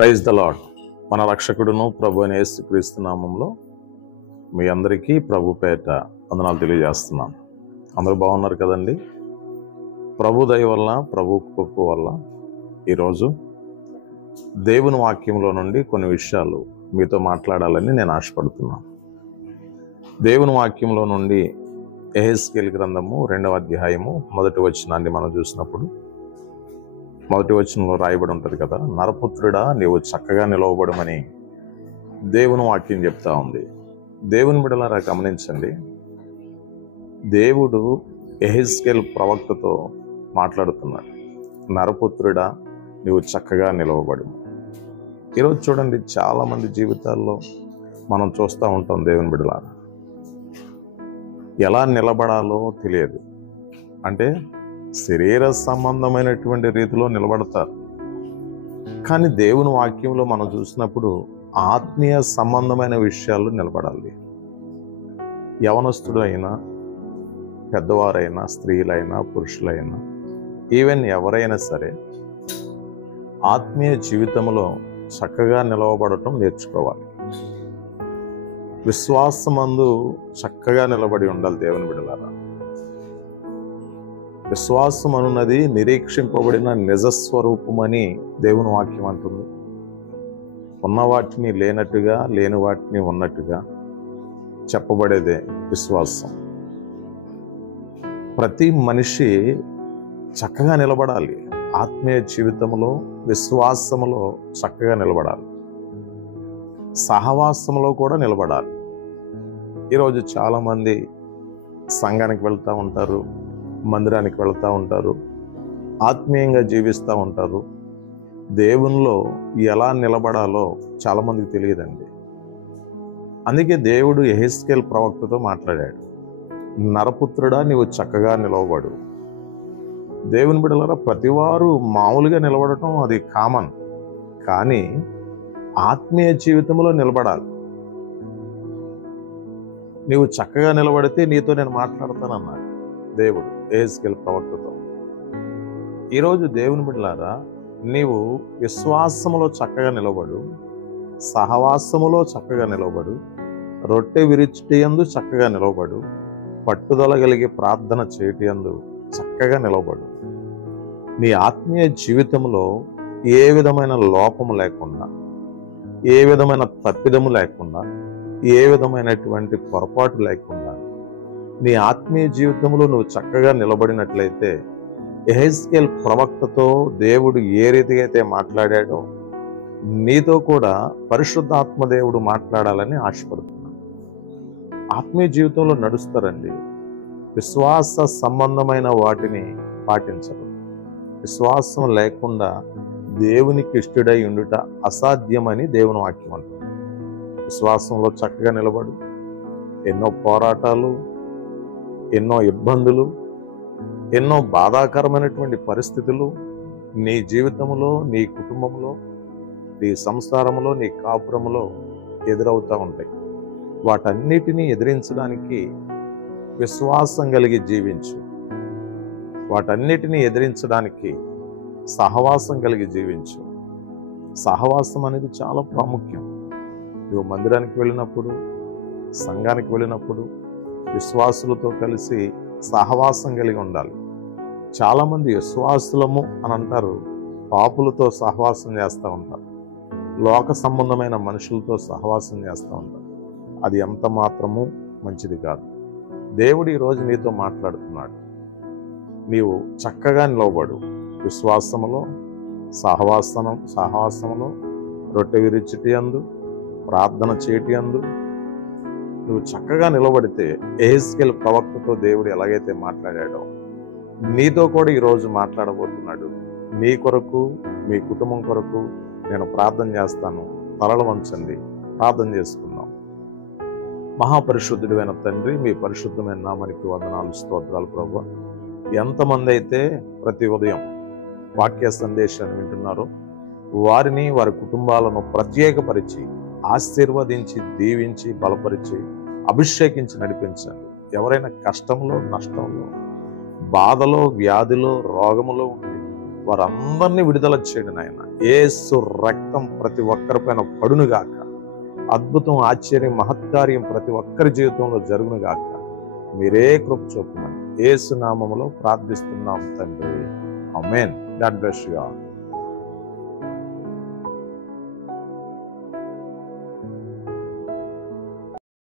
Praise the lord. మన రక్షకుడును ప్రభు అయిన యేసుక్రీస్తు నామములో మీ అందరికీ ప్రభు పేట వందనాలు తెలియజేస్తున్నాను. అందరూ బాగున్నారు కదండి? ప్రభు దయ వల్ల, ప్రభు కృప వల్ల ఈరోజు దేవుని వాక్యంలో నుండి కొన్ని విషయాలు మీతో మాట్లాడాలని నేను ఆశపడుతున్నాను. దేవుని వాక్యంలో నుండి యెహెజ్కేలు గ్రంథము 2వ అధ్యాయము 1వ వచనాన్ని మనం చూసినప్పుడు, 1వ వచనంలో రాయబడి ఉంటుంది కదా, నరపుత్రుడా నీవు చక్కగా నిలవబడమని దేవుని వాక్యం చెప్తా ఉంది. దేవుని బిడ్డలారా గమనించండి, దేవుడు యెహెజ్కేలు ప్రవక్తతో మాట్లాడుతున్నాడు. నరపుత్రుడా నీవు చక్కగా నిలవబడము. ఈరోజు చూడండి, చాలామంది జీవితాల్లో మనం చూస్తూ ఉంటాం దేవుని బిడ్డలారా, ఎలా నిలబడాలో తెలియదు. అంటే శరీర సంబంధమైనటువంటి రీతిలో నిలబడతారు, కానీ దేవుని వాక్యంలో మనం చూసినప్పుడు ఆత్మీయ సంబంధమైన విషయాల్లో నిలబడాలి. యవనస్తుడు అయినా, పెద్దవారైనా, స్త్రీలైనా, పురుషులైనా, ఈవెన్ ఎవరైనా సరే ఆత్మీయ జీవితంలో చక్కగా నిలవబడటం నేర్చుకోవాలి. విశ్వాసమందు చక్కగా నిలబడి ఉండాలి దేవుని బిడ్డలారా. విశ్వాసం అనున్నది నిరీక్షింపబడిన నిజస్వరూపమని దేవుని వాక్యం అంటుంది. ఉన్న వాటిని లేనట్టుగా, లేని వాటిని ఉన్నట్టుగా చెప్పబడేదే విశ్వాసం. ప్రతి మనిషి చక్కగా నిలబడాలి. ఆత్మీయ జీవితంలో, విశ్వాసములో చక్కగా నిలబడాలి. సహవాసంలో కూడా నిలబడాలి. ఈరోజు చాలామంది సంఘానికి వెళ్తూ ఉంటారు, మందిరానికి వెళ్తూ ఉంటారు, ఆత్మీయంగా జీవిస్తూ ఉంటారు. దేవునిలో ఎలా నిలబడాలో చాలామందికి తెలియదండి. అందుకే దేవుడు యెహెజ్కేలు ప్రవక్తతో మాట్లాడాడు, నరపుత్రుడా నీవు చక్కగా నిలవబడు. దేవుని బిడ్డలారా, ప్రతివారు మామూలుగా నిలబడటం అది కామన్, కానీ ఆత్మీయ జీవితంలో నిలబడాలి. నీవు చక్కగా నిలబడితే నీతో నేను మాట్లాడతానన్నాడు దేవుడు యెహెజ్కేలు ప్రవక్తతో. ఈరోజు దేవుని బిడ్డలారా, నీవు విశ్వాసములో చక్కగా నిలబడు, సహవాసములో చక్కగా నిలబడు, రొట్టె విరుచుటయందు చక్కగా నిలబడు, పట్టుదల కలిగి ప్రార్థన చేయుటయందు చక్కగా నిలబడు. నీ ఆత్మీయ జీవితంలో ఏ విధమైన లోపము లేకుండా, ఏ విధమైన తప్పిదము లేకుండా, ఏ విధమైనటువంటి పొరపాటు లేకుండా నీ ఆత్మీయ జీవితంలో నువ్వు చక్కగా నిలబడినట్లయితే, యెహెజ్కేలు ప్రవక్తతో దేవుడు ఏ రీతిగా అయితే మాట్లాడాడో నీతో కూడా పరిశుద్ధాత్మ దేవుడు మాట్లాడాలని ఆశపడుతున్నాను. ఆత్మీయ జీవితంలో నడుస్తారండి, విశ్వాస సంబంధమైన వాటిని పాటించరు. విశ్వాసం లేకుండా దేవునికి ఇష్టడై ఉండుట అసాధ్యమని దేవుని వాక్యం అంటుంది. విశ్వాసంలో చక్కగా నిలబడు. ఎన్నో పోరాటాలు, ఎన్నో ఇబ్బందులు, ఎన్నో బాధాకరమైనటువంటి పరిస్థితులు నీ జీవితంలో, నీ కుటుంబంలో, నీ సంసారంలో, నీ కాపురంలో ఎదురవుతూ ఉంటాయి. వాటన్నిటినీ ఎదిరించడానికి విశ్వాసం కలిగి జీవించు. వాటన్నిటినీ ఎదిరించడానికి సహవాసం కలిగి జీవించు. సహవాసం అనేది చాలా ప్రాముఖ్యం. నువ్వు మందిరానికి వెళ్ళినప్పుడు, సంఘానికి వెళ్ళినప్పుడు విశ్వాసులతో కలిసి సహవాసం కలిగి ఉండాలి. చాలామంది విశ్వాసులము అని అంటారు, పాపులతో సహవాసం చేస్తూ ఉంటారు, లోక సంబంధమైన మనుషులతో సహవాసం చేస్తూ ఉంటారు. అది ఎంత మాత్రము మంచిది కాదు. దేవుడు ఈరోజు నీతో మాట్లాడుతున్నాడు. నీవు చక్కగా నిలవబడు. విశ్వాసములో, సహవాసములో, రొట్టె విరుచుటయందు, ప్రార్థన చేయుటయందు నువ్వు చక్కగా నిలబడితే, యెహెజ్కేలు ప్రవక్తతో దేవుడు ఎలాగైతే మాట్లాడాడో నీతో కూడా ఈరోజు మాట్లాడబోతున్నాడు. నీ కొరకు, మీ కుటుంబం కొరకు నేను ప్రార్థన చేస్తాను. తలలు వంచండి, ప్రార్థన చేసుకుందాం. మహాపరిశుద్ధుడైన తండ్రి, మీ పరిశుద్ధమైన నామానికి వందనాలు, స్తోత్రాలు ప్రభువా. ఎంతమంది అయితే ప్రతి ఉదయం వాక్య సందేశాన్ని వింటున్నారో వారిని, వారి కుటుంబాలను ప్రత్యేకపరిచి, ఆశీర్వదించి, దీవించి, బలపరిచి, అభిషేకించి నడిపించండి. ఎవరైనా కష్టంలో, నష్టంలో, బాధలో, వ్యాధిలో, రోగములో ఉండి వారందరినీ విడుదల చేయండి నాయన. యేసు రక్తం ప్రతి ఒక్కరిపైన పడునుగాక. అద్భుతం, ఆశ్చర్యం, మహత్కార్యం ప్రతి ఒక్కరి జీవితంలో జరుగునుగాక. మీరే కృప చూపమని యేసు నామములో ప్రార్థిస్తున్నాం తండ్రి. Amen. God bless you all.